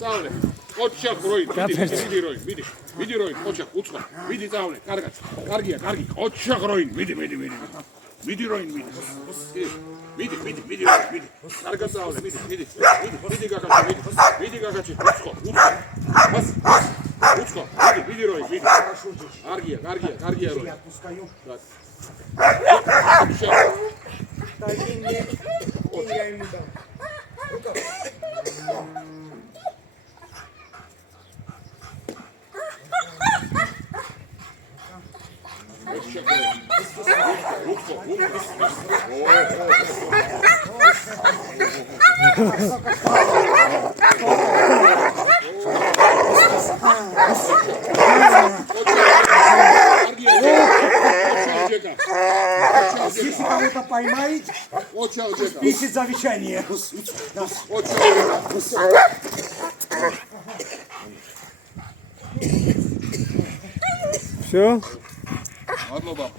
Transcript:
წავლე. ოჩახ როი, მიდი როი, მიდი როი, ოჩახ უცხო. მიდი წავლე, კარგად. კარგია, კარგი. ოჩახ როი, მიდი. მიდი როი, მიდი. კარგად წავლე, მიდი გაგაჩი, მიდი გაგაჩი, უცხო. მას. უცხო, მიდი როი, მიდი. კარგია როი. Поймаете? Спите завещание. Все? Ладно, баб.